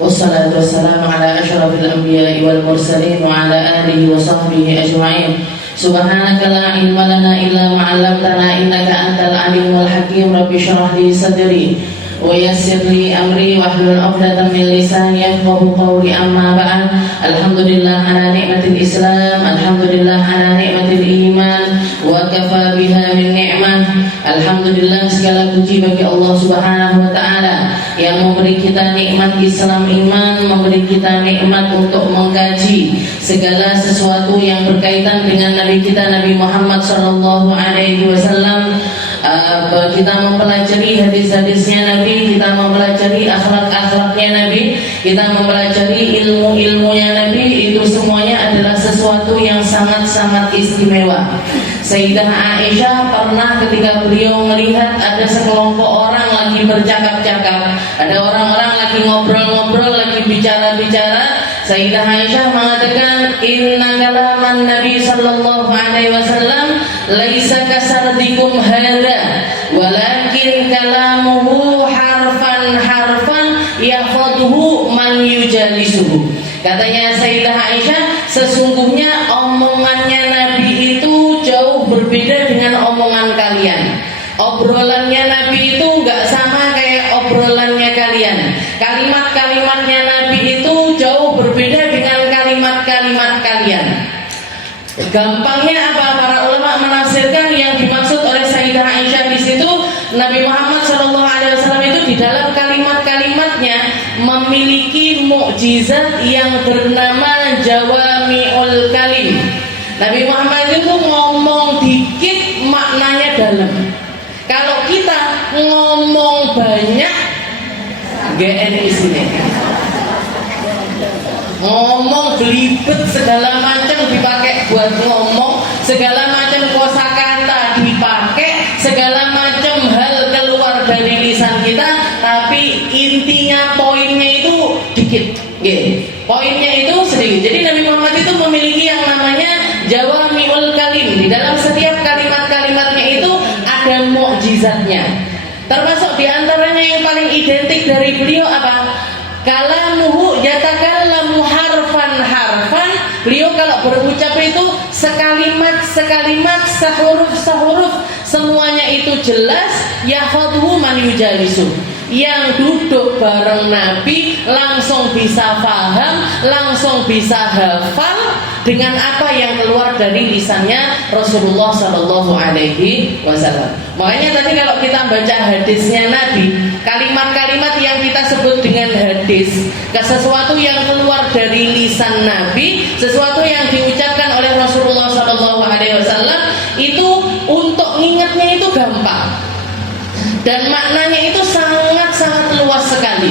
Wassalatu wassalamu ala asyrafil anbiya'i wal mursalin wa ala alihi wa sahbihi ajma'in. Subhanaka la ilma lana illa ma 'allamtana innaka antal alimul hakim. Rabbi shrah li sadri wa yassir li amri wahlul 'uqdatam min lisani yafqahu qawli. Amma ba'd. Alhamdulillah ala ni'matil Islam, alhamdulillah ala ni'matil iman, wa kafa biha min ni'mah. Alhamdulillah, segala puji bagi Allah Subhanahu wa taala yang memberi kita nikmat Islam iman, memberi kita nikmat untuk mengkaji segala sesuatu yang berkaitan dengan Nabi kita Nabi Muhammad sallallahu alaihi wasallam. Kita mempelajari hadis-hadisnya Nabi, kita mempelajari akhlak-akhlaknya Nabi, kita mempelajari ilmu-ilmunya Nabi. Itu semuanya adalah sesuatu yang sangat-sangat istimewa. Sayyidah Aisyah pernah ketika beliau melihat ada sekelompok orang lagi bercakap-cakap, ada orang-orang lagi ngobrol-ngobrol, lagi bicara-bicara, Sayyidah Aisyah mengatakan, inna kalaman Nabi sallallahu alaihi wasallam laisa kasardikum hadza walakin kalamuhu harfan yahfaduhu man yujalisuhu. Katanya Sayyidah Aisyah, sesungguhnya omongannya Nabi itu jauh berbeda dengan omongan kalian. Obrolannya Nabi itu enggak sama kayak obrolannya kalian. Kalimat-kalimatnya Nabi itu jauh berbeda dengan kalimat-kalimat kalian. Gampangnya apa? Para ulama menafsirkan yang dimaksud oleh Sayyidah Aisyah di situ, Nabi Muhammad SAW itu di dalam kalimat-kalimatnya memiliki mukjizat yang bernama jawami'ul kalim. Nabi Muhammad itu ngomong dikit maknanya dalam. Kalau kita ngomong banyak, GN isinya. Ngomong belibet segala macam dipakai buat ngomong, segala macam kosakata dipakai, segala macam hal keluar dari lisan kita, tapi intinya poinnya itu dikit. Poinnya itu sedikit. Jadi Nabi Muhammad itu memiliki yang namanya jawami'ul kalim. Di dalam setiap kalimat-kalimatnya itu ada mukjizatnya. Termasuk diantaranya yang paling identik dari beliau apa? Kalamuhu yatakallamu harfan. Beliau kalau berucap itu sekalimat, sehuruf, semuanya itu jelas. Yahfaduhu man yujalisu. Yang duduk bareng Nabi langsung bisa paham, langsung bisa hafal dengan apa yang keluar dari lisannya Rasulullah Sallallahu Alaihi Wasallam. Makanya tadi kalau kita baca hadisnya Nabi, kalimat-kalimat yang kita sebut dengan hadis, sesuatu yang keluar dari lisan Nabi, sesuatu yang diucapkan oleh Rasulullah Sallallahu Alaihi Wasallam, itu untuk ngingetnya itu gampang. Dan maknanya itu sangat-sangat luas sekali.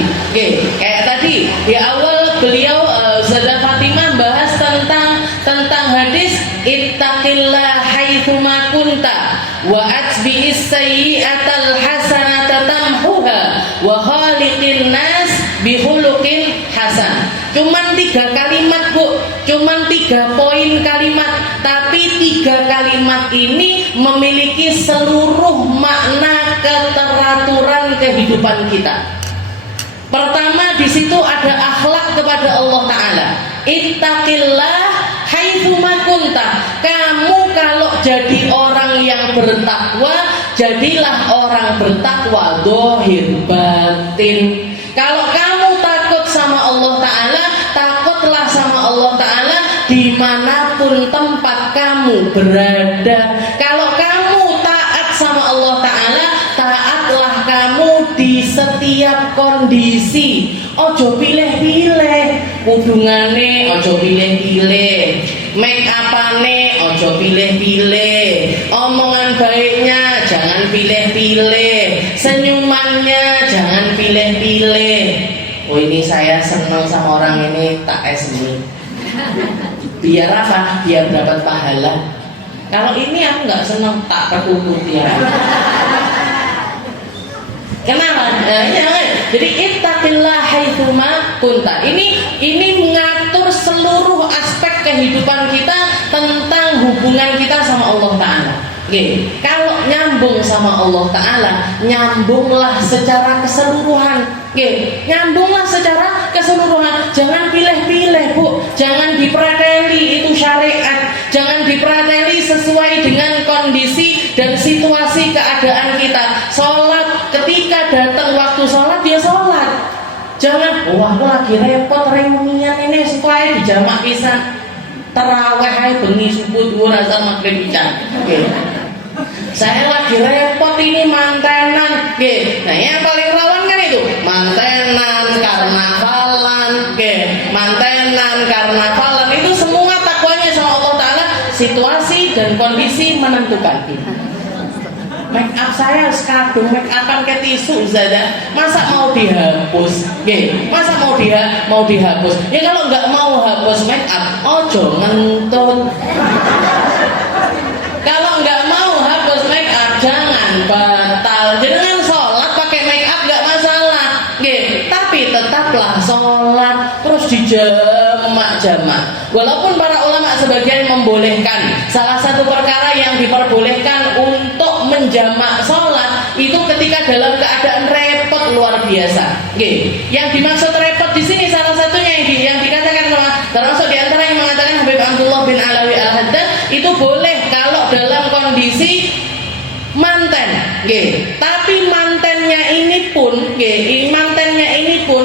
Kayak tadi di awal beliau Sayyidah Fatimah bahas tentang hadis ittaqillah haitsuma kunta wa atbi'is sayyi'atal hasanata tamhuha wa khaliqin nas bihuluqin hasan. Cuman 3 kalimat, Bu. Cuman 3 poin kalimat, tapi 3 kalimat ini memiliki seluruh makna keteraturan kehidupan kita. Pertama, di situ ada akhlak kepada Allah Ta'ala. Ittaqillah haitsuma kunta. Kamu kalau jadi orang yang bertakwa, jadilah orang bertakwa zahir batin. Kalau kamu takut sama Allah Ta'ala, takutlah sama Allah Ta'ala dimanapun tempat kamu berada. Kalau kamu taat sama Allah Ta'ala, taatlah kamu di setiap kondisi. Ojo pilih-pilih, kudungane ojo pilih-pilih, make upane ojo pilih-pilih, omongan baiknya jangan pilih-pilih, senyumannya jangan pilih-pilih. Oh, ini saya senang sama orang ini, tak esmi. Biar apa? Biar dapat pahala. Kalau ini aku nggak senang, tak tertutup ya. Kenapa? Jadi ittaqillah haitsuma kunta. Ini mengatur seluruh aspek kehidupan kita tentang hubungan kita sama Allah Ta'ala. Kalau nyambung sama sama Allah Ta'ala, nyambunglah secara keseluruhan. Nyambunglah secara keseluruhan. Jangan pilih-pilih, Bu. Jangan dipreteli itu syariat. Jangan dipreteli sesuai dengan kondisi dan situasi keadaan kita. Sholat, ketika datang waktu sholat, ya sholat. Jangan, aku lagi repot reunian ini supaya dijamak pisan. Terawih hai bengi subuh dua rasa maghrib isya. Saya lagi repot ini mantenan. Nah yang paling rawan kan itu mantenan, karnavalan, mantenan, karnavalan itu semua takwanya sama Allah Ta'ala. Situasi dan kondisi menentukan. Make up saya sekadung make upan ke tisu Zada, masa mau dihapus? Masa mau dihapus? Ya kalau nggak mau hapus make up, ojo ngentut. Kalau nggak mau hapus make up, jangan batal. Jangan sholat pakai make up nggak masalah, tapi tetaplah sholat terus dijamak-jamak. Walaupun para ulama sebagian membolehkan, salah satu perkara yang diperbolehkan untuk menjamak sholat itu ketika dalam keadaan repot luar biasa. Yang dimaksud repot di sini salah satunya yang dikatakan sama, termasuk diantara yang mengatakan Habib Abdullah bin Alawi Al-Haddad, itu boleh kalau dalam kondisi manten, tapi mantennya ini pun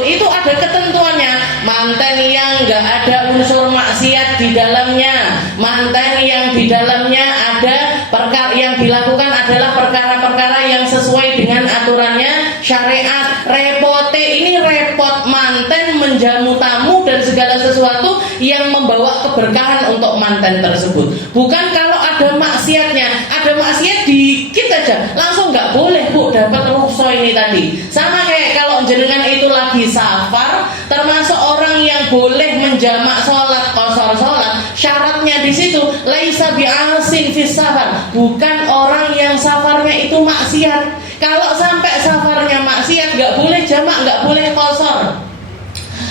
itu ada ketentuannya. Manten yang nggak ada unsur maksiat di dalamnya, manten yang di dalamnya ada perkara yang dilakukan adalah perkara-perkara yang sesuai dengan aturannya syariat. Repote ini repot manten menjamu tamu dan segala sesuatu yang membawa keberkahan untuk manten tersebut. Bukan kalau ada maksiatnya, ada maksiat dikit aja langsung nggak boleh, Bu, dapat rukhsah ini tadi. Sama kayak kalau jenengan itu lagi safar, termasuk orang yang boleh menjamak sholat, qasar sholat, syaratnya di situ laisa bi'asin fis safar, bukan orang yang safarnya itu maksiat. Kalau sampai safarnya maksiat, nggak boleh jamak, nggak boleh qasar.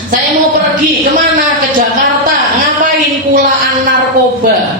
Saya mau pergi kemana? Ke Jakarta. Ngapain? Kulaan narkoba.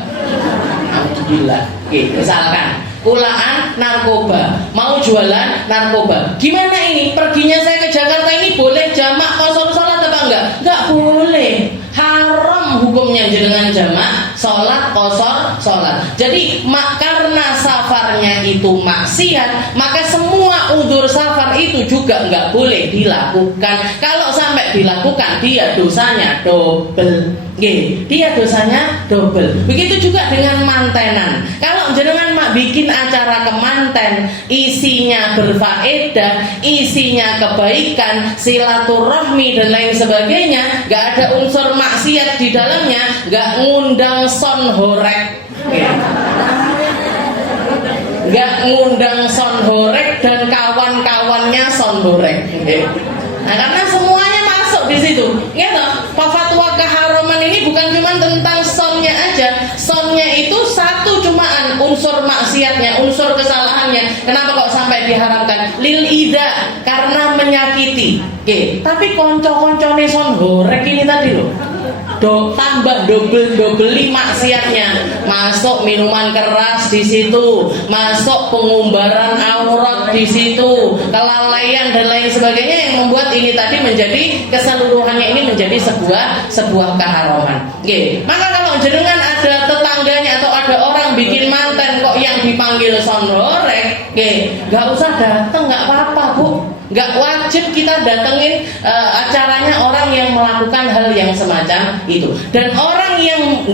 Alhamdulillah. Misalkan kulaan narkoba, mau jualan narkoba. Gimana ini? Perginya saya ke Jakarta ini boleh jamak qasar sholat apa enggak? Enggak boleh. Haram hukumnya jenengan jamak sholat qasar sholat. Jadi karena safarnya itu maksiat, maka semua udzur safar itu juga enggak boleh dilakukan. Kalau sampai dilakukan, dia dosanya double. Dia dosanya double. Begitu juga dengan mantenan. Kalau jenengan bikin acara kemanten, isinya berfaedah, isinya kebaikan, silaturahmi dan lain sebagainya, gak ada unsur maksiat di dalamnya, gak ngundang son horek, gak ngundang son horek dan kawan-kawannya son horek. Nah karena semuanya masuk di situ. Fatwa keharaman ini bukan cuma tentang sonnya aja. Sonnya itu satu cumaan unsur maksiatnya, unsur kesalahannya. Kenapa kok sampai diharamkan? Lil ida, karena menyakiti. Tapi konco-koncone son horek ini tadi loh, tambah double maksiatnya. Masuk minuman keras di situ, masuk pengumbaran aurat di situ, kelalaian dan lain sebagainya yang membuat ini tadi menjadi keseluruhannya ini menjadi sebuah keharaman. Maka kalau jenengan ada tetangganya atau ada orang bikin manten kok yang dipanggil son horek, gak usah datang, gak apa-apa, Bu. Gak wajib kita datengin acaranya orang yang melakukan hal yang semacam itu. Dan orang yang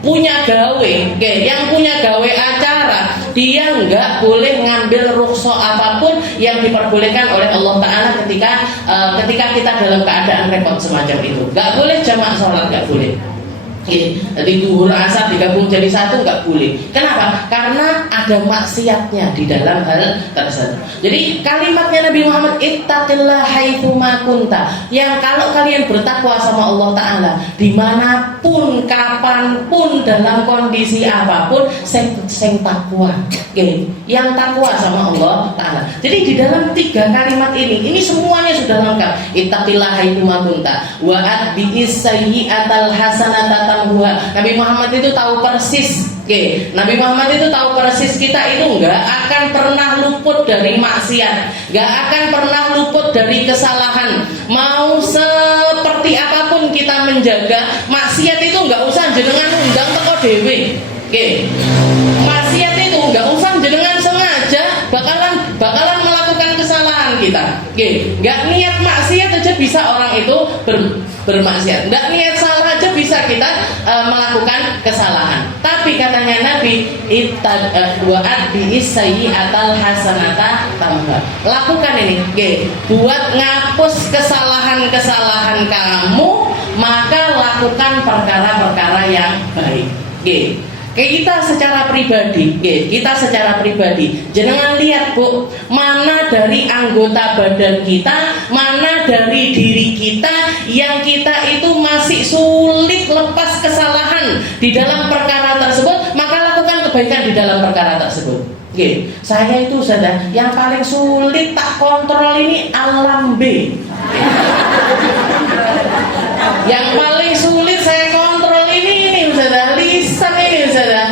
punya gawe, yang punya gawe acara, dia nggak boleh ngambil rukhsah apapun yang diperbolehkan oleh Allah Ta'ala ketika kita dalam keadaan repot semacam itu. Nggak boleh jamak sholat, nggak boleh. Jadi duhur asar digabung jadi satu nggak boleh. Kenapa? Karena ada maksiatnya di dalam hal tersebut. Jadi kalimatnya Nabi Muhammad, ittaqillah haitsu ma kunta, yang kalau kalian bertakwa sama Allah Ta'ala dimanapun, kapanpun, dalam kondisi apapun, sing takwa, yang takwa sama Allah Ta'ala. Jadi di dalam 3 kalimat ini semuanya sudah lengkap. Ittaqillah haitsu ma kunta wa atbi'is sayyi'atal hasanata tamhuha. Nabi Muhammad itu tahu persis. Oke, Nabi Muhammad itu tahu persis kita itu nggak akan pernah luput dari maksiat, nggak akan pernah luput dari kesalahan. Mau seperti apapun kita menjaga maksiat itu nggak usah jenengan undang teko dewe. Oke, maksiat itu nggak usah jenengan sengaja bakalan melakukan kesalahan kita. Oke, nggak niat maksiat aja bisa orang itu bermaksiat. Nggak niat salah aja bisa kita melakukan kesalahan. Tapi katanya Nabi, wa'ad bi'isayyi'atal hasanata tamha. Lakukan ini, buat ngapus kesalahan-kesalahan kamu, maka lakukan perkara-perkara yang baik. Kita secara pribadi, jangan lihat Bu, mana dari anggota badan kita, mana dari diri kita yang kita itu masih sulit lepas kesalahan di dalam perkara tersebut, maka lakukan kebaikan di dalam perkara tersebut. Saya itu sudah yang paling sulit tak kontrol ini alam B. Yang paling sulit saya kontrol ini sudah lisan ini sudah.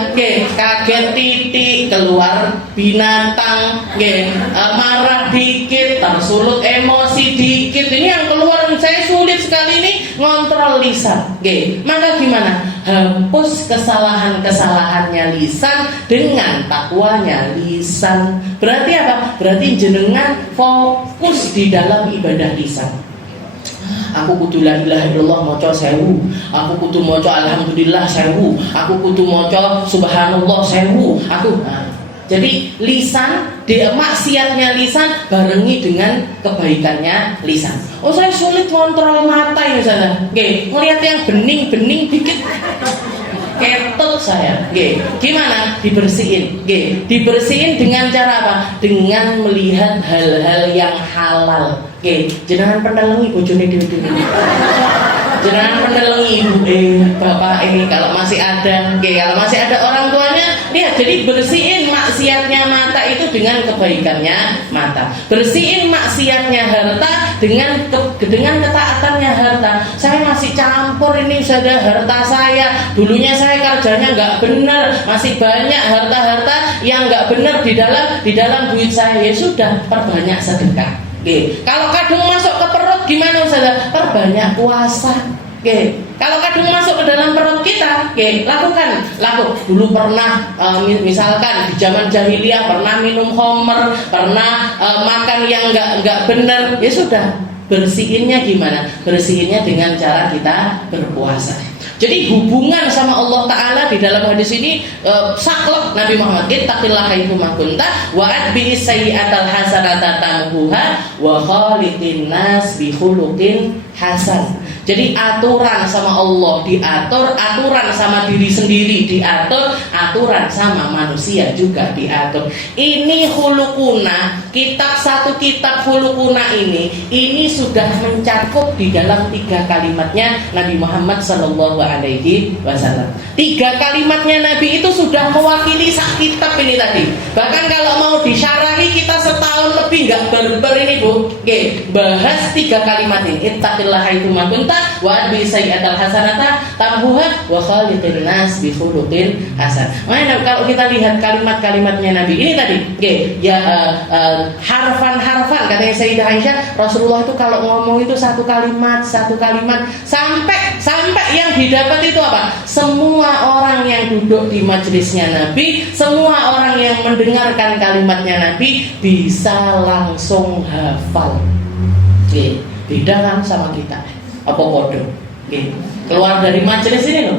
Kaget titik keluar binatang, marah dikit, tersulut emosi dikit, ini yang keluar saya sulit sekali ini ngontrol lisan. Maka gimana? Hapus kesalahan-kesalahannya lisan dengan takwanya lisan. Berarti apa? Berarti jenengan fokus di dalam ibadah lisan. Aku kudu la ilaha illallah maca 1000, aku kudu maca alhamdulillah 1000, aku kudu maca subhanallah 1000, jadi lisan, maksiatnya lisan barengi dengan kebaikannya lisan. Oh, saya sulit kontrol mata ya sana. Melihat yang bening-bening dikit ketut saya. Gimana? Dibersihin. Dibersihin dengan cara apa? Dengan melihat hal-hal yang halal. Jangan pendelengi bojone dhewe-dhewe. Jangan pendelengi ibu bapak kalau masih ada. Kalau masih ada orang tuanya, lihat. Jadi bersihin maksiatnya mata itu dengan kebaikannya mata. Bersihin maksiatnya harta dengan ketaatannya harta. Saya masih campur ini sudah harta saya. Dulunya saya kerjanya nggak benar, masih banyak harta-harta yang nggak benar di dalam duit saya. Ya sudah, perbanyak sedekah. Kalau kadung masuk ke perut gimana Ustaz? Perbanyak puasa. Kalau kadung masuk ke dalam perut kita, lakukan. Dulu pernah misalkan di zaman jahiliyah pernah minum khamr, pernah makan yang nggak benar, ya sudah. Bersihinnya gimana? Bersihinnya dengan cara kita berpuasa. Jadi hubungan sama Allah Ta'ala di dalam hadis ini saklek Nabi Muhammad, ittaqillaha haitsu ma kunta wa atbi'is sayyi'atal hasanata tamhuha wa khaliqin nas bi khuluqin hasan. Jadi aturan sama Allah diatur, aturan sama diri sendiri diatur, aturan sama manusia juga diatur. Ini khuluquna, satu kitab khuluquna ini sudah mencakup di dalam 3 kalimatnya Nabi Muhammad sallallahu alaihi wasallam. 3 kalimatnya Nabi itu sudah mewakili sak kitab ini tadi. Bahkan kalau mau disyarahi kita setahun lebih nggak berber ini Bu. Bahas 3 kalimat ini. Ittaqillaha haitsu ma kunta wa bi sayyi'atal hasanata tamhuha wa khaliqin nas bi khuluqin hasan. Makanya kalau kita lihat kalimat-kalimatnya Nabi ini tadi, harfan-harfan katanya Sayyidah Aisyah, Rasulullah itu kalau ngomong itu satu kalimat sampai yang didapat itu apa? Semua orang yang duduk di majelisnya Nabi, semua orang yang mendengarkan kalimatnya Nabi bisa langsung hafal. Beda kan sama kita. Apa kode? Keluar dari majelis ini loh.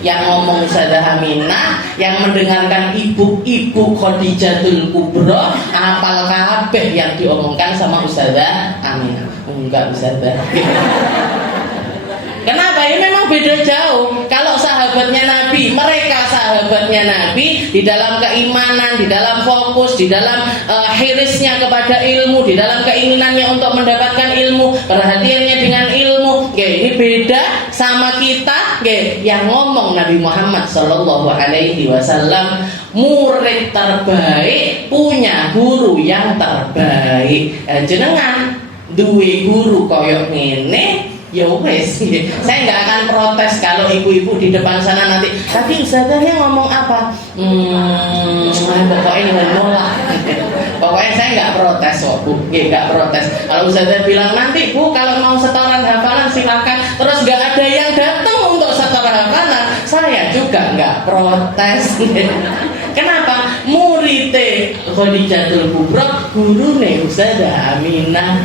Yang ngomong Ustazah Aminah, yang mendengarkan ibu-ibu Khadijatul Kubra, hafal kabeh yang diomongkan sama Ustazah Aminah. Enggak Ustazah. Kenapa? Ya memang beda jauh. Kalau sahabatnya Nabi, mereka sahabatnya Nabi di dalam keimanan, di dalam fokus, di dalam hirisnya kepada ilmu, di dalam keinginannya untuk mendapatkan ilmu, perhatiannya dengan ilmu. Ini beda sama kita, yang ngomong Nabi Muhammad Sallallahu Alaihi Wasallam, murid terbaik punya guru yang terbaik. Jenengan duwe guru koyok ngene, ya wes, saya nggak akan protes kalau ibu-ibu di depan sana nanti tadi ustazahnya ngomong apa, pokoknya nolak. Pokoknya saya nggak protes kok bu, nggak protes. Kalau ustazah bilang nanti bu kalau mau setoran hafalan silakan, terus nggak ada yang datang untuk setoran hafalan, saya juga nggak protes. Kenapa? Murid Khadijatul Kubra, gurune Ustazah Aminah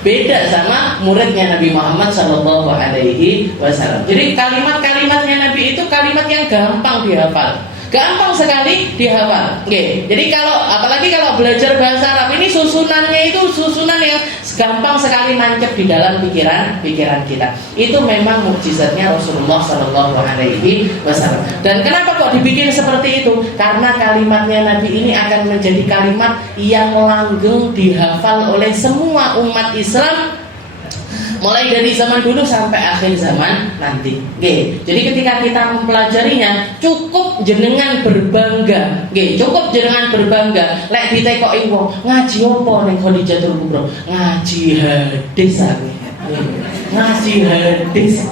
beda sama muridnya Nabi Muhammad Shallallahu Alaihi Wasallam. Jadi kalimat-kalimatnya Nabi itu kalimat yang gampang dihafal, gampang sekali dihafal. Oke. Jadi apalagi kalau belajar bahasa Arab ini susunannya itu susunan yang gampang sekali nancep di dalam pikiran kita. Itu memang mukjizatnya Rasulullah Shallallahu Alaihi Wasallam. Dan kenapa kok dibikin seperti itu? Karena kalimatnya Nabi ini akan menjadi kalimat yang langgeng dihafal oleh semua umat Islam, mulai dari zaman dulu sampai akhir zaman nanti. Jadi ketika kita mempelajarinya cukup jenengan berbangga. Cukup jenengan berbangga. Lek ditekoki wong, ngaji apa ning Khadijatul Kubra? Ngaji hadis ngaji hadis.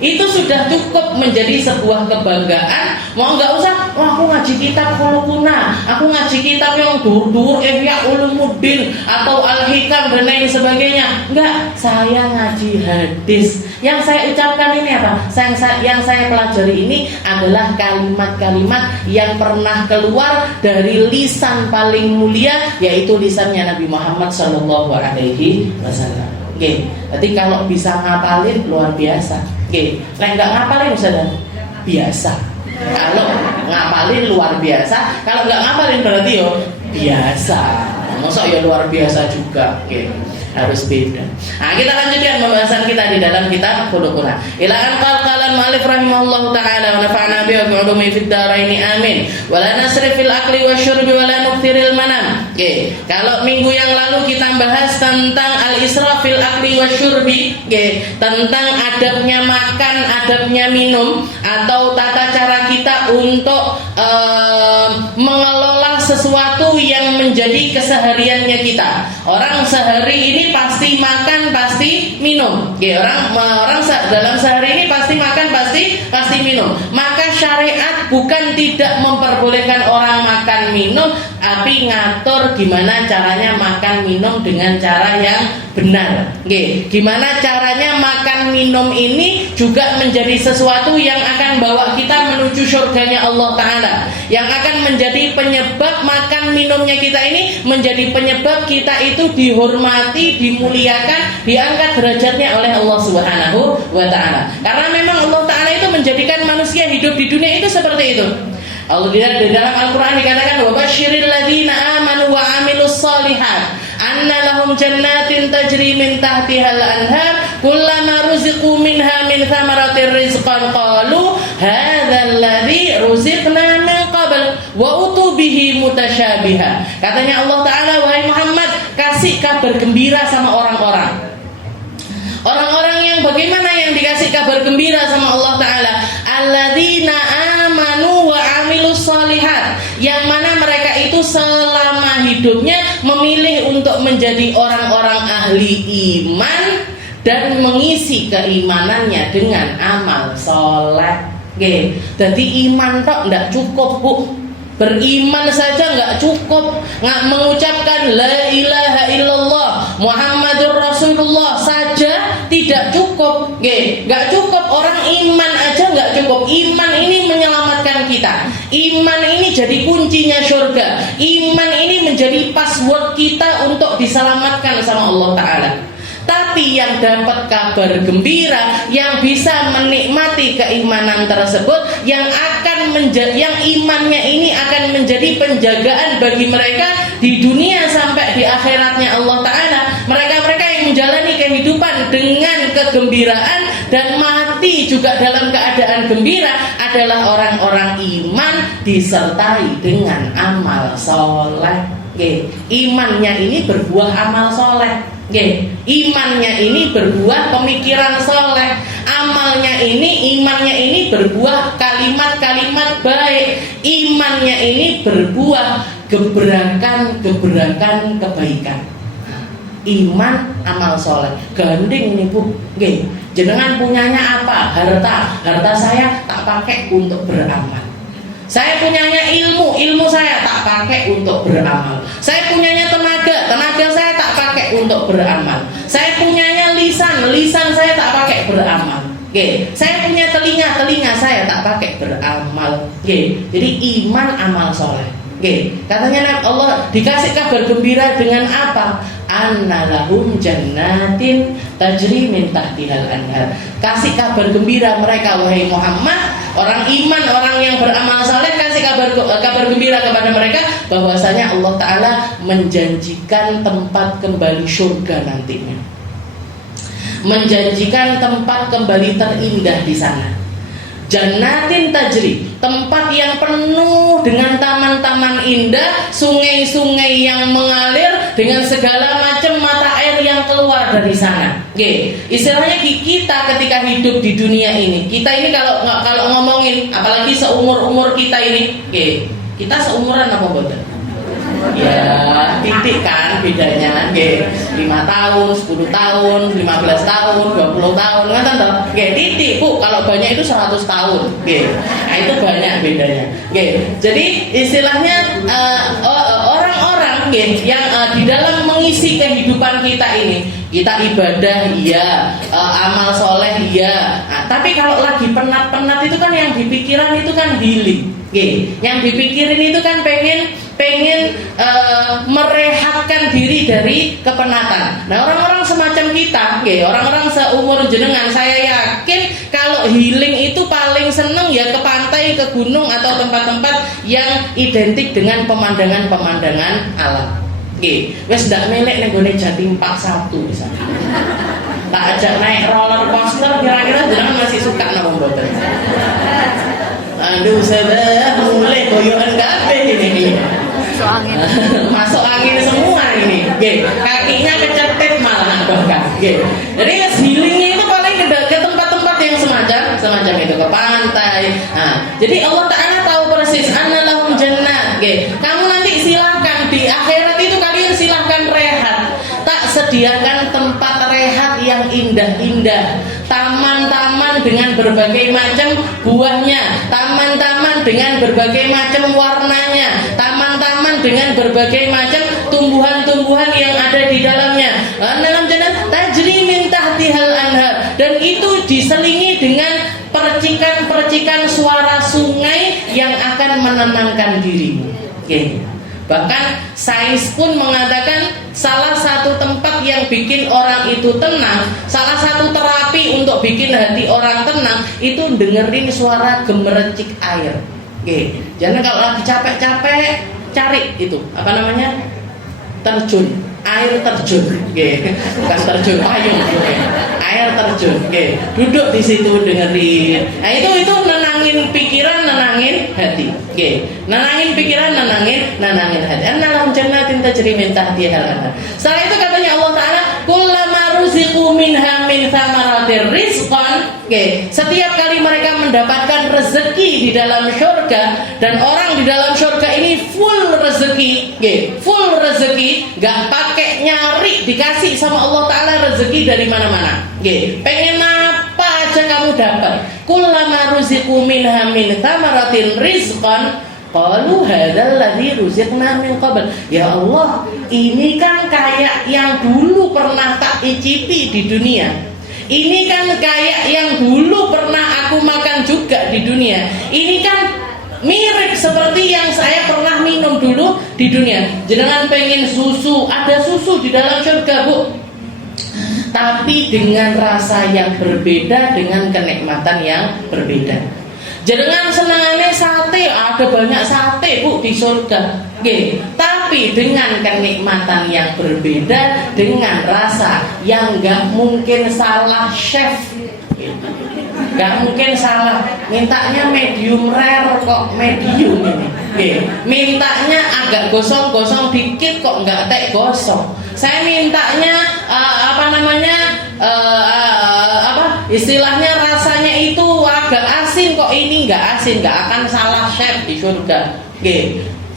Itu sudah cukup menjadi sebuah kebanggaan. Mau nggak usah, wah aku ngaji kitab Khuluquna, aku ngaji kitab yang dur-dur Ihya Ulumuddin atau Al-Hikam dan lain sebagainya. Enggak, saya ngaji hadis. Yang saya ucapkan ini apa? Yang saya pelajari ini adalah kalimat-kalimat yang pernah keluar dari lisan paling mulia, yaitu lisannya Nabi Muhammad Shallallahu Alaihi Wasallam. Jadi kalau bisa ngapalin luar biasa. Nah nggak ngapalin sudah biasa. Kalau ngapalin luar biasa, kalau nggak ngapalin berarti yo biasa. Masa ya luar biasa juga. Harus beda. Nah, kita lanjutkan pembahasan kita di dalam kitab Khuluquna. Ila an qalan mu'allif rahimahullahu taala wa nafa'na bihi wa ulumi fid dharain amin. Wa la nasrif fil akli wasyurbi wa la nukthiril manam. Kalau minggu yang lalu kita bahas tentang al-israf fil akli wasyurbi, tentang adabnya makan, adabnya minum, atau tata cara kita untuk mengelola sesuatu yang menjadi kesehariannya kita. Orang sehari ini pasti makan, pasti minum. Orang dalam sehari ini pasti makan, pasti minum. Maka syariat bukan tidak memperbolehkan orang makan minum, tapi ngatur gimana caranya makan minum dengan cara yang benar. Gimana caranya makan minum ini juga menjadi sesuatu yang akan bawa kita menuju surganya Allah Ta'ala, yang akan menjadi penyebab makan minumnya kita ini menjadi penyebab kita itu dihormati, dimuliakan, diangkat derajatnya oleh Allah Subhanahu wa Ta'ala. Karena memang Allah Ta'ala itu menjadikan manusia hidup di dunia itu seperti itu. Allah di dalam Al-Quran dikatakan wa basyiril ladzina amanu wa amilus shalihat anna lahum jannatin tajri min tahtihal anhar kullama ruziqu minha min thamaratir rizqan qalu hadzal ladzi ruziqna min qabl wa utu bihi mutasyabiha. Katanya Allah Ta'ala, wahai Muhammad, kasih kabar gembira sama orang-orang. Orang-orang yang bagaimana yang dikasih kabar gembira sama Allah Ta'ala? Alladzina amanu wa amilus shalihat, yang mana mereka itu selama hidupnya memilih untuk menjadi orang-orang ahli iman dan mengisi keimanannya dengan amal soleh. Jadi iman tok tidak cukup bu. Beriman saja nggak cukup, nggak mengucapkan la ilaha illallah Muhammadur Rasulullah saja tidak cukup, nggak cukup. Orang iman aja nggak cukup. Iman ini menyelamatkan kita. Iman ini jadi kuncinya surga. Iman ini menjadi password kita untuk diselamatkan sama Allah Ta'ala. Tapi yang dapat kabar gembira, yang bisa menikmati keimanan tersebut, yang imannya ini akan menjadi penjagaan bagi mereka di dunia sampai di akhiratnya Allah Ta'ala. Mereka-mereka yang menjalani kehidupan dengan kegembiraan dan mati juga dalam keadaan gembira adalah orang-orang iman disertai dengan amal soleh. Imannya ini berbuah amal soleh. Imannya ini berbuah pemikiran soleh. Imannya ini berbuah kalimat-kalimat baik. Imannya ini berbuah gebrakan-gebrakan kebaikan. iman, amal soleh. Gandeng ini Bu, nggih. Jenengan punyanya apa? Harta saya tak pakai untuk beramal. Saya punyanya ilmu saya tak pakai untuk beramal. Saya punyanya tenaga saya tak pakai untuk beramal. Saya punyanya lisan saya tak pakai beramal. Oke, saya punya telinga saya tak pakai beramal. Oke, jadi iman, amal soleh. Oke, katanya Allah dikasih kabar gembira dengan apa? Annalahum jannatin tajri min tahtihal anhar. Kasih kabar gembira mereka wahai Muhammad, orang iman, orang yang beramal saleh, kasih kabar gembira kepada mereka bahwasanya Allah Ta'ala menjanjikan tempat kembali surga nantinya, menjanjikan tempat kembali terindah di sana. Jannatin tajri, tempat yang penuh dengan taman-taman indah, sungai-sungai yang mengalir dengan segala macam mata air yang keluar dari sana. Oke, istilahnya kita ketika hidup di dunia ini, kita ini kalau ngomongin, apalagi seumur kita ini, oke, kita seumuran apa boten? Ya, titik kan bedanya, nggih. 5 tahun, 10 tahun, 15 tahun, 20 tahun, ngoten to. Nggih, titik, Bu. Kalau banyak itu 100 tahun. Nggih. Nah, itu banyak bedanya. Nggih. Jadi istilahnya orang-orang nggih yang di dalam mengisi kehidupan kita ini, kita ibadah iya, amal soleh iya. Nah, tapi kalau lagi penat-penat itu kan yang dipikiran itu kan healing. Nggih. Yang dipikirin itu kan pengen merehatkan diri dari kepenatan. Nah, orang-orang semacam kita, orang-orang seumur jenengan, saya yakin kalau healing itu paling seneng ya ke pantai, ke gunung atau tempat-tempat yang identik dengan pemandangan-pemandangan alam. Wes ndak melek ning gone Jatim Park 1 misalnya. Tak ajak naik roller coaster, kira-kira jenengan masih suka napa mboten? Aduh, saya mulai goyokan kabeh ini. Masuk angin semua ini. Kakinya kecetit malah bahkan. Jadi healingnya itu paling ke tempat-tempat yang semacam itu, ke pantai. Nah, jadi Allah Ta'ala tahu persis annalahum jannat. Kamu nanti silahkan di akhirat itu kalian silahkan rehat. Tak sediakan tempat rehat yang indah-indah, taman-taman dengan berbagai macam buahnya, taman-taman dengan berbagai macam warnanya, taman-taman dengan berbagai macam tumbuhan-tumbuhan yang ada di dalamnya. Dalam jannah tajri min tahtihal anhar, dan itu diselingi dengan percikan-percikan suara sungai yang akan menenangkan dirimu. Bahkan sains pun mengatakan salah satu tempat yang bikin orang itu tenang, salah satu terapi untuk bikin hati orang tenang itu dengerin suara gemericik air. Jangan kalau lagi capek-capek cari itu apa namanya, terjun, air terjun, bukan terjun payung, air terjun. Duduk di situ dengerin. Nah itu nenangin pikiran, nenangin hati. Nenangin pikiran, nenangin hati. Annalahum jannatin tajri min tahtihal anhar. Setelah itu katanya Allah Ta'ala, kullama ruziqu minha min thamaratir rizqan. Setiap kali mereka mendapatkan rezeki di dalam surga, dan orang di dalam surga ini full rezeki, full rezeki, gak pakai nyari, dikasih sama Allah Ta'ala rezeki dari mana-mana. Pengen apa aja kamu dapat. Kullama ruziqu minha min thamaratin rizqan qalu hadzal ladzi ruziqna min qabl. Ya Allah, ini kan kayak yang dulu pernah tak icipi di dunia. Ini kan kayak yang dulu pernah aku makan juga di dunia. Ini kan mirip seperti yang saya pernah minum dulu di dunia. Jangan pengen susu, ada susu di dalam surga, Bu. Tapi dengan rasa yang berbeda, dengan kenikmatan yang berbeda. Jangan senangannya sate, ada banyak sate, Bu, di surga. Tapi dengan kenikmatan yang berbeda, dengan rasa yang gak mungkin salah chef, gak mungkin salah. Mintanya medium rare kok medium ini. Mintanya agak gosong-gosong dikit kok nggak tek gosong. Saya mintanya istilahnya rasanya itu agak asin kok ini nggak asin, nggak akan salah chef di surga.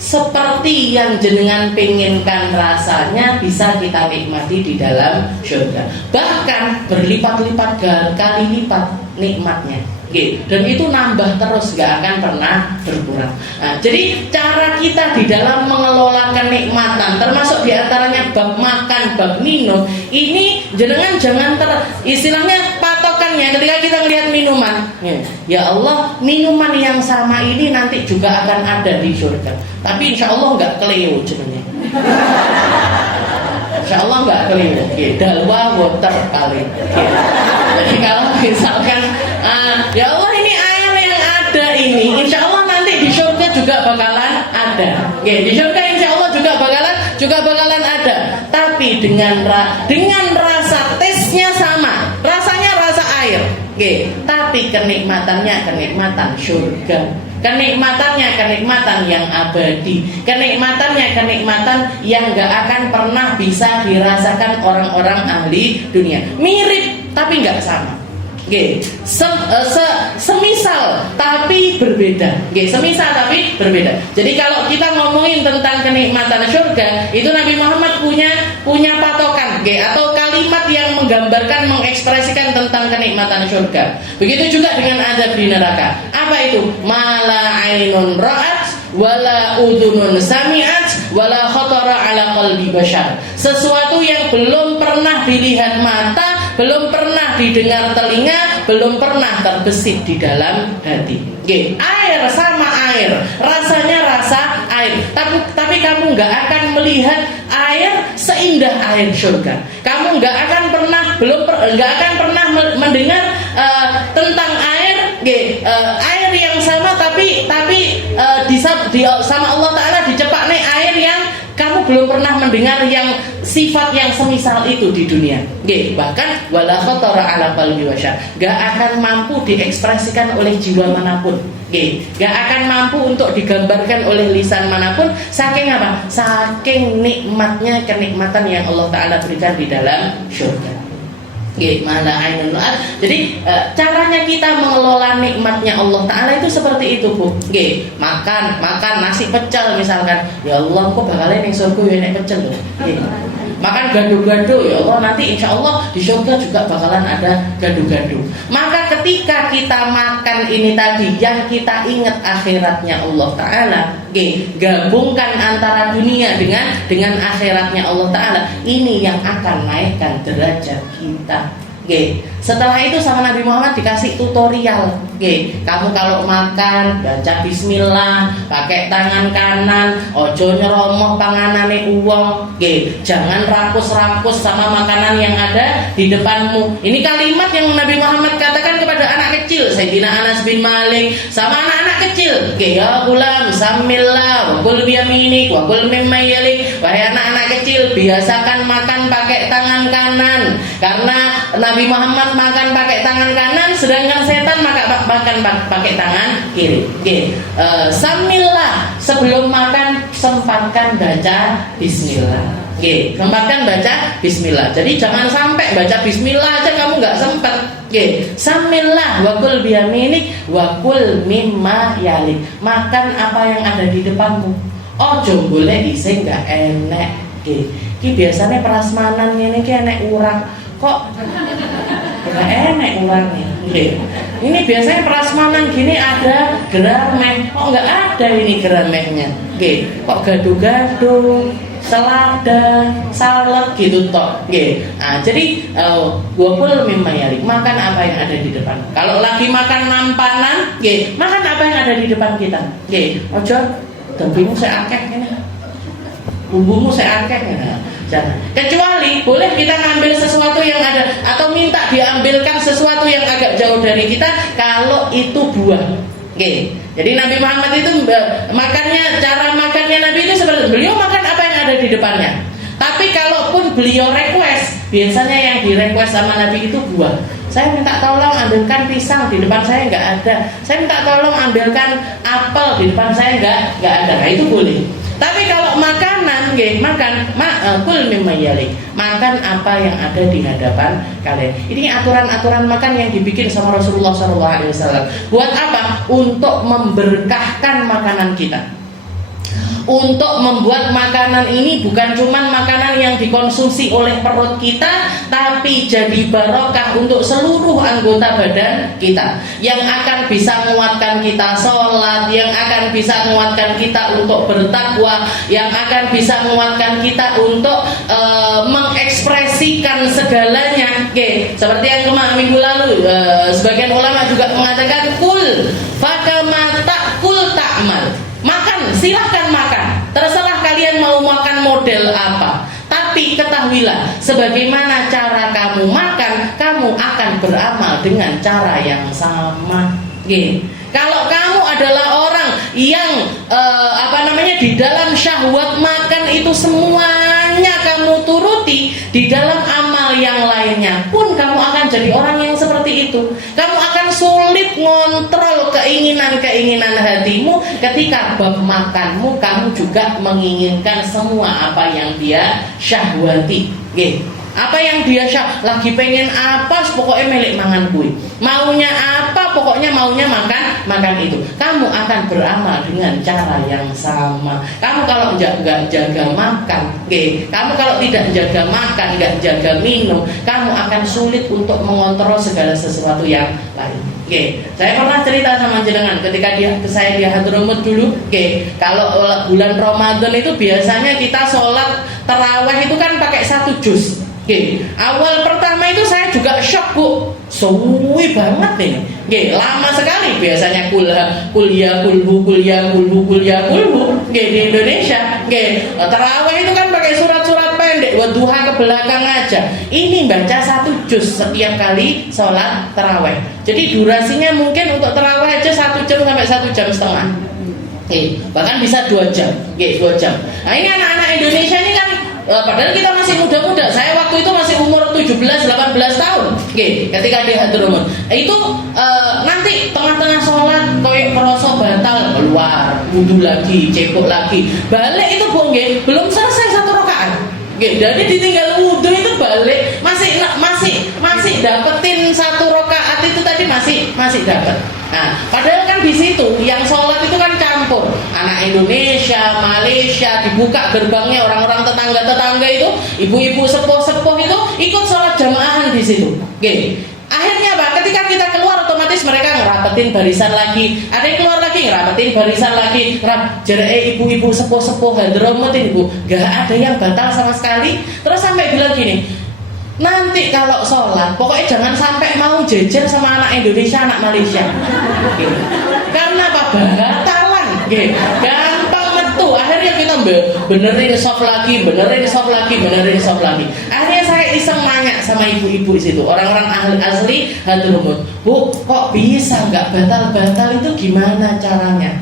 seperti yang jenengan pengenkan rasanya bisa kita nikmati di dalam surga. Bahkan berlipat-lipat kali lipat nikmatnya. Dan itu nambah terus, gak akan pernah berkurang. Nah, jadi cara kita di dalam mengelola kenikmatan, termasuk diantaranya bab makan, bab minum, ini jenengan jangan istilahnya patokannya ketika kita melihat minuman. Ya Allah, minuman yang sama ini nanti juga akan ada di surga. Tapi insya Allah nggak keleo jenengnya. Insya Allah nggak keleo. Dalwa water kali. Jadi kalau misalkan ya Allah ini air yang ada ini, insya Allah nanti di surga juga bakalan ada. Di surga insya Allah juga bakalan ada. Tapi dengan rasa tesnya sama, rasanya rasa air. Tapi kenikmatannya kenikmatan surga. Kenikmatannya kenikmatan yang abadi. Kenikmatannya kenikmatan yang gak akan pernah bisa dirasakan orang-orang ahli dunia. Mirip tapi gak sama. Semisal tapi berbeda. Semisal tapi berbeda. Jadi kalau kita ngomongin tentang kenikmatan surga, itu Nabi Muhammad punya patokan, atau kalimat yang menggambarkan, mengekspresikan tentang kenikmatan surga. Begitu juga dengan azab di neraka. Apa itu? Mala ainun ra'at wala udhunun sami'at wala khatara ala qalbi bashar. Sesuatu yang belum pernah dilihat mata, belum pernah didengar telinga, belum pernah terbesit di dalam hati. Air sama air, rasanya rasa air. Tapi kamu nggak akan melihat air seindah air surga. Kamu nggak akan pernah mendengar tentang air, air yang sama tapi sama Allah Taala dicepakne air yang kamu belum pernah mendengar yang sifat yang semisal itu di dunia. Bahkan wala khatara ala qalbi bashar, gak akan mampu diekspresikan oleh jiwa manapun. Gak akan mampu untuk digambarkan oleh lisan manapun. Saking apa? Saking nikmatnya kenikmatan yang Allah Ta'ala berikan di dalam surga. Jadi caranya kita mengelola nikmatnya Allah Ta'ala itu seperti itu, Bu. Makan nasi pecel misalkan. Ya Allah, kok bakalan yang surga ya nek pecel loh. Makan gado-gado, ya Allah, nanti insya Allah di surga juga bakalan ada gado-gado. Maka ketika kita makan ini tadi, yang kita ingat akhiratnya Allah Ta'ala, gabungkan antara dunia dengan akhiratnya Allah Ta'ala, ini yang akan naikkan derajat kita. Setelah itu sama Nabi Muhammad dikasih tutorial. Kamu kalau makan baca bismillah, pakai tangan kanan, ojo nyeromoh panganane uwong. Jangan rakus-rakus sama makanan yang ada di depanmu. Ini kalimat yang Nabi Muhammad katakan kepada anak kecil, Sayyidina Anas bin Malik, sama anak-anak kecil. Ya gulam, samillah, wa kul biyaminik, wa kul mimma yalik. Wahai anak-anak kecil, biasakan makan pakai tangan kanan, karena Nabi Muhammad makan pakai tangan kanan, sedangkan setan makan pakai tangan kiri. Samillah, sebelum makan sempatkan baca bismillah. Sempatkan baca bismillah. Jadi jangan sampai baca bismillah aja kamu nggak sempat. Samillah wa kul biyaminik wa kul mimma yalik. Makan apa yang ada di depanmu. Ojo boleh iseng nggak enek. Ki biasanya prasmanan ini ki enek urang. Kok nggak enek urangnya. Ini biasanya prasmanan gini ada gerameh. Kok nggak ada ini geramehnya. Kok gado-gado, selada, salad gitu toh. Nah, jadi wapul mimma yalik, makan apa yang ada di depan. Kalau lagi makan nampanan, makan apa yang ada di depan kita. Ojo tembimu saya akeh ini, bumbumu saya akeh ini. Jangan. Kecuali boleh kita ngambil sesuatu yang ada, atau minta diambilkan sesuatu yang agak jauh dari kita kalau itu buah. Jadi Nabi Muhammad itu cara makannya Nabi itu seperti beliau makan apa yang ada di depannya. Tapi kalaupun beliau request, biasanya yang di request sama Nabi itu buah. Saya minta tolong ambilkan pisang, di depan saya nggak ada. Saya minta tolong ambilkan apel, di depan saya nggak ada. Nah, itu boleh. Tapi kalau makanan, kul mimma yalik, makan apa yang ada di hadapan kalian. Ini aturan-aturan makan yang dibikin sama Rasulullah SAW. Buat apa? Untuk memberkahkan makanan kita, untuk membuat makanan ini bukan cuma makanan yang dikonsumsi oleh perut kita, tapi jadi barokah untuk seluruh anggota badan kita, yang akan bisa menguatkan kita sholat, yang akan bisa menguatkan kita untuk bertakwa, yang akan bisa menguatkan kita untuk mengekspresikan segalanya. Oke, seperti yang kemarin minggu lalu sebagian ulama juga mengatakan kul fakama ta'kul ta'mal. Makan, silahkan makan, terserah kalian mau makan model apa, tapi ketahuilah sebagaimana cara kamu makan, kamu akan beramal dengan cara yang sama. Kalau kamu adalah orang yang di dalam syahwat makan itu semuanya kamu turuti, di dalam amal yang lainnya pun kamu akan jadi orang yang seperti itu. Kamu akan sulit ngontrol keinginan-keinginan hatimu ketika bab makanmu kamu juga menginginkan semua apa yang dia syahwati. Apa yang dia lagi pengen apa, pokoknya milik mangan kue. Maunya apa, pokoknya maunya makan itu. Kamu akan beramal dengan cara yang sama. Kamu kalau nggak jaga makan, kamu kalau tidak jaga makan, nggak jaga minum, kamu akan sulit untuk mengontrol segala sesuatu yang lain. Saya pernah cerita sama jenengan ketika saya di Hadramut dulu. Kalau bulan Ramadan itu biasanya kita sholat tarawih itu kan pakai 1 juz. Awal pertama itu saya juga shock, Bu. Suwi banget nih. Lama sekali biasanya kuliah di Indonesia. Tarawih itu kan pakai surat-surat pendek, wadduha ke belakang aja. Ini baca 1 juz setiap kali sholat tarawih. Jadi durasinya mungkin untuk tarawih aja 1 jam sampai 1,5 jam. Bahkan bisa 2 jam. 2 jam. Nah, ini anak-anak Indonesia ini kan padahal kita masih muda-muda. Saya waktu itu masih umur 17-18 tahun. Ketika di Hadramut. Itu nanti tengah-tengah sholat koyok merosok batal, keluar, wudu lagi, cekuk lagi. Balik itu belum selesai 1 rakaat. Jadi ditinggal wudu itu balik masih dapetin 1 rakaat itu tadi masih dapat. Nah, padahal kan di situ yang sholat itu kan campur, anak Indonesia, Malaysia, dibuka gerbangnya orang-orang tetangga itu, ibu-ibu sepuh-sepuh itu ikut sholat jamaahan di situ. Akhirnya apa? Ketika kita keluar otomatis mereka ngerapetin barisan lagi, ada yang keluar lagi ngerapetin barisan lagi. Jadi ibu-ibu sepuh-sepuh Hadramut ibu, gak ada yang batal sama sekali. Terus sampai bilang gini, nanti kalau sholat pokoknya jangan sampai mau jejer sama anak Indonesia, anak Malaysia. Karena apa? Batalan. Gampang metu. Akhirnya kita benerin soft lagi. Akhirnya saya iseng nanya sama ibu-ibu situ, orang-orang asli Hadramut, Bu, kok bisa nggak batal-batal itu gimana caranya?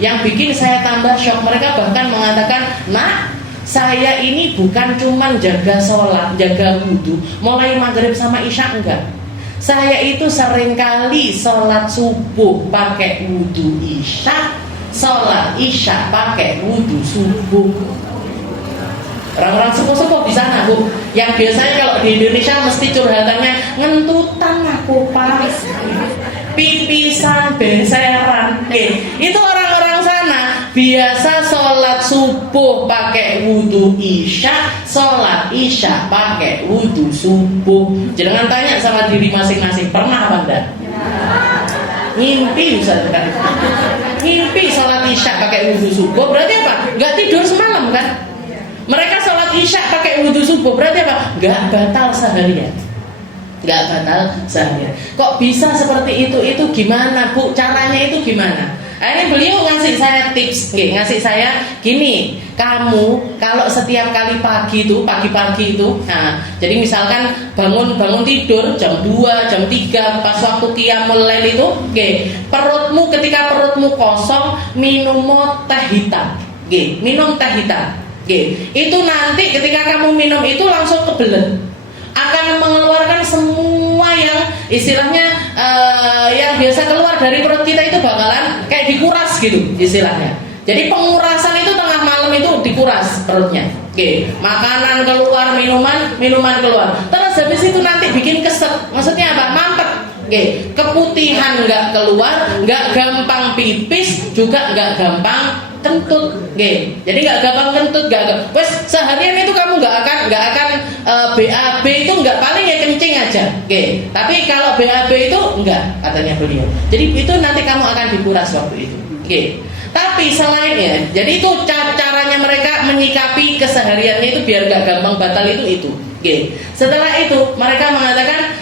Yang bikin saya tambah shock, mereka bahkan mengatakan, Nak, saya ini bukan cuma jaga sholat, jaga wudhu, mulai maghrib sama isya enggak. Saya itu seringkali sholat subuh pakai wudhu isya, sholat isya pakai wudhu subuh. Orang-orang sepuh-sepuh di sana, Bu, yang biasanya kalau di Indonesia mesti curhatannya ngentutan aku Pak, pipisan, beseran. Itu orang-orang sana biasa sholat subuh pakai wudhu isya, sholat isya pakai wudhu subuh. Jangan tanya sama diri masing-masing, pernah apa enggak? Ngimpi Ustaz kan? Ngimpi sholat isya pakai wudhu subuh berarti apa? Enggak tidur semalam kan? Mereka sholat isya pakai wudhu subuh berarti apa? Enggak batal seharian. Kok bisa seperti itu? Itu gimana, Bu? Caranya itu gimana? Akhirnya beliau ngasih saya tips, ngasih saya gini, kamu kalau setiap kali pagi itu, nah, jadi misalkan bangun tidur jam 2, jam 3, pas waktu qiyamul lail itu, ketika perutmu kosong, minum teh hitam, minum teh hitam, itu nanti ketika kamu minum itu langsung kebelet, akan mengeluarkan semua yang istilahnya yang biasa keluar dari perut kita itu bakalan kayak dikuras gitu istilahnya. Jadi pengurasan itu tengah malam itu dikuras perutnya. Makanan keluar, minuman keluar. Terus habis itu nanti bikin keset. Maksudnya apa? Mampet. Keputihan nggak keluar, nggak gampang pipis, juga nggak gampang kentut, jadi nggak gampang kentut, wes seharian itu kamu nggak akan BAB itu nggak, paling ya kencing aja, tapi kalau BAB itu enggak, katanya beliau. Jadi itu nanti kamu akan dikuras waktu itu, Tapi selainnya, jadi itu caranya mereka menyikapi kesehariannya itu biar nggak gampang batal itu. Setelah itu mereka mengatakan,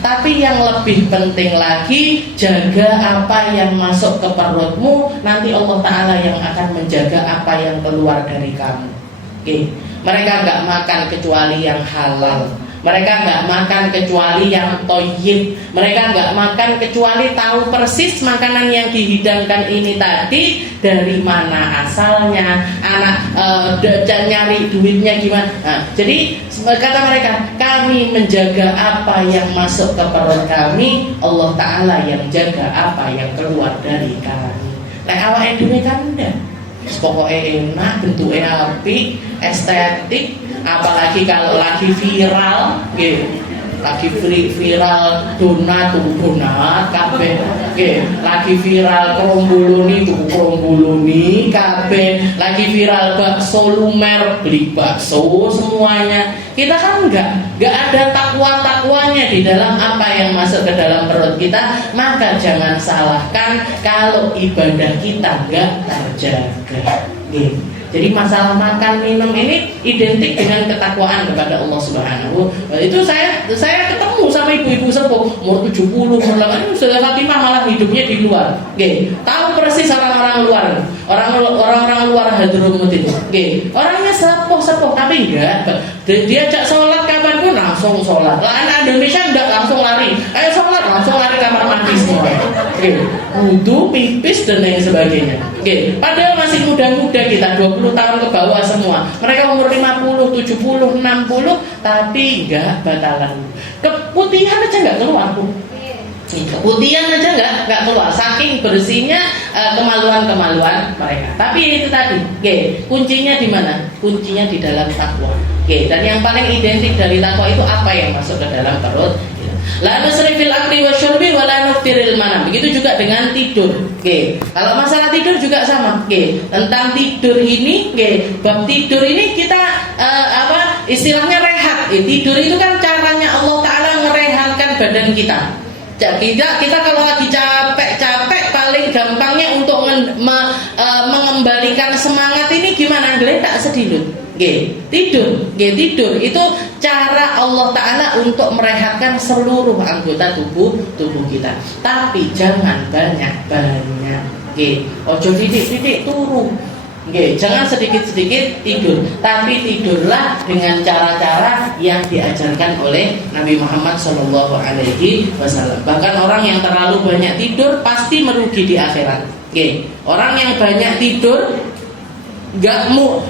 tapi yang lebih penting lagi, jaga apa yang masuk ke perutmu, nanti Allah Ta'ala yang akan menjaga apa yang keluar dari kamu. Mereka nggak makan kecuali yang halal, mereka nggak makan kecuali yang thayyib, mereka nggak makan kecuali tahu persis makanan yang dihidangkan ini tadi dari mana asalnya, nyari duitnya gimana. Jadi kata mereka, kami menjaga apa yang masuk ke perut kami, Allah Ta'ala yang jaga apa yang keluar dari kami. Awake dhewe kan ndak, pokoknya enak, bentuknya apik, estetik, apalagi kalau lagi viral, lagi viral donat kabeh, lagi viral krombuluni kabeh, lagi viral bakso lumer, beli bakso semuanya. Kita kan nggak ada takwa-takwanya di dalam apa yang masuk ke dalam perut kita, maka jangan salahkan kalau ibadah kita nggak terjaga. Jadi masalah makan minum ini identik dengan ketakwaan kepada Allah Subhanahu. Itu saya ketemu sama ibu-ibu sepuh umur 70, umur 80, sudah Fatimah malah hidupnya di luar. Tahu persis orang-orang luar Hadramut itu. Orangnya sepuh tapi enggak. Diajak sholat kapanpun langsung sholat. Anak Indonesia enggak langsung lari. Ayo sholat langsung lari kamar mandi semua. Wudu, pipis dan lain sebagainya. Padahal masih muda-muda kita, 20 tahun ke bawah semua. Mereka umur 50, 70, 60, tapi enggak batalan. Keputihan aja enggak keluar, Bu. Keputihan aja enggak keluar, saking bersihnya kemaluan mereka. Tapi itu tadi, kuncinya di mana? Kuncinya di dalam takwa. Dan yang paling identik dari takwa itu apa yang masuk ke dalam perut. La nusrifil akli wa syurbi wa la nuftiril manam. Begitu juga dengan tidur. Kalau masalah tidur juga sama. Tentang tidur ini, bab tidur ini kita istilahnya rehat. Tidur itu kan caranya Allah Ta'ala ngerehatkan badan kita. Kita kalau lagi capek paling gampangnya untuk mengembalikan semangat ini gimana? Geletak sedikit. Tidur itu cara Allah Ta'ala untuk merehatkan seluruh anggota tubuh kita. Tapi jangan banyak. Ojo titik turu. Jangan sedikit-sedikit tidur, tapi tidurlah dengan cara-cara yang diajarkan oleh Nabi Muhammad SAW. Bahkan orang yang terlalu banyak tidur pasti merugi di akhirat. Orang yang banyak tidur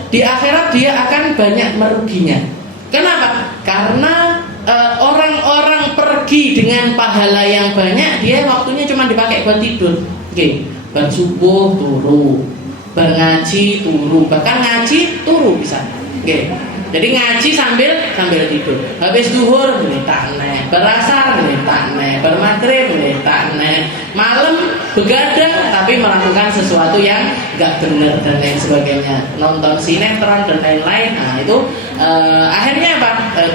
di akhirat dia akan banyak meruginya. Kenapa? Karena orang-orang pergi dengan pahala yang banyak, dia waktunya cuma dipakai buat tidur. Buat subuh turu, ngaji turu, bahkan ngaji turu bisa. Jadi ngaji sambil tidur. Habis zuhur ngeletakne, berasar ngeletakne, bermaghrib ngeletakne, malam begadang tapi melakukan sesuatu yang enggak benar dan lain sebagainya, nonton sinetron dan lain-lain. Itu akhirnya apa?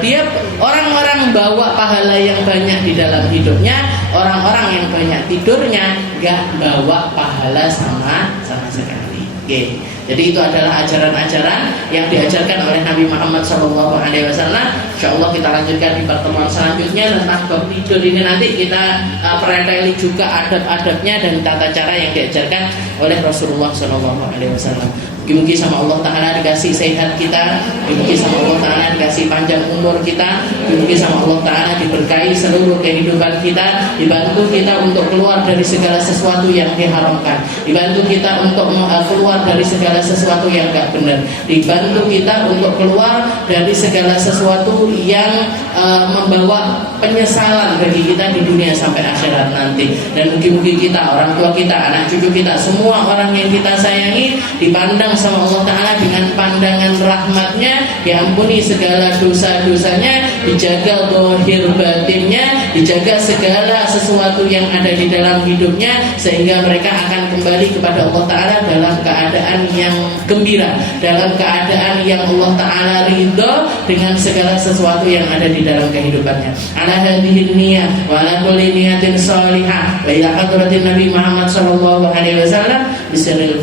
Dia orang-orang bawa pahala yang banyak di dalam hidupnya, orang-orang yang banyak tidurnya enggak bawa pahala sama sekali. Jadi itu adalah ajaran-ajaran yang diajarkan oleh Nabi Muhammad SAW. InsyaAllah kita lanjutkan di pertemuan selanjutnya tentang bab tidur ini. Nanti kita preteli juga adab-adabnya dan tata cara yang diajarkan oleh Rasulullah SAW. Mungkin sama Allah Ta'ala dikasih sehat kita, mungkin sama Allah Ta'ala dikasih panjang umur kita, mungkin sama Allah Ta'ala diberkahi seluruh kehidupan kita, dibantu kita untuk keluar dari segala sesuatu yang diharamkan, dibantu kita untuk keluar dari segala sesuatu yang gak benar, dibantu kita untuk keluar dari segala sesuatu yang membawa penyesalan bagi kita di dunia sampai akhirat nanti. Dan mungkin kita, orang tua kita, anak cucu kita, semua orang yang kita sayangi dipandang sama Allah Ta'ala dengan pandangan rahmatnya, diampuni segala dosa-dosanya, dijaga zahir batinnya, dijaga segala sesuatu yang ada di dalam hidupnya, sehingga mereka akan kembali kepada Allah Ta'ala dalam keadaan yang gembira, dalam keadaan yang Allah Ta'ala ridho dengan segala sesuatu yang ada di dalam kehidupannya. Ala hadhihi niyah wa ala kulli niyatin salihah wa ila hadratin Nabi Muhammad sallallahu alaihi wasallam bisirril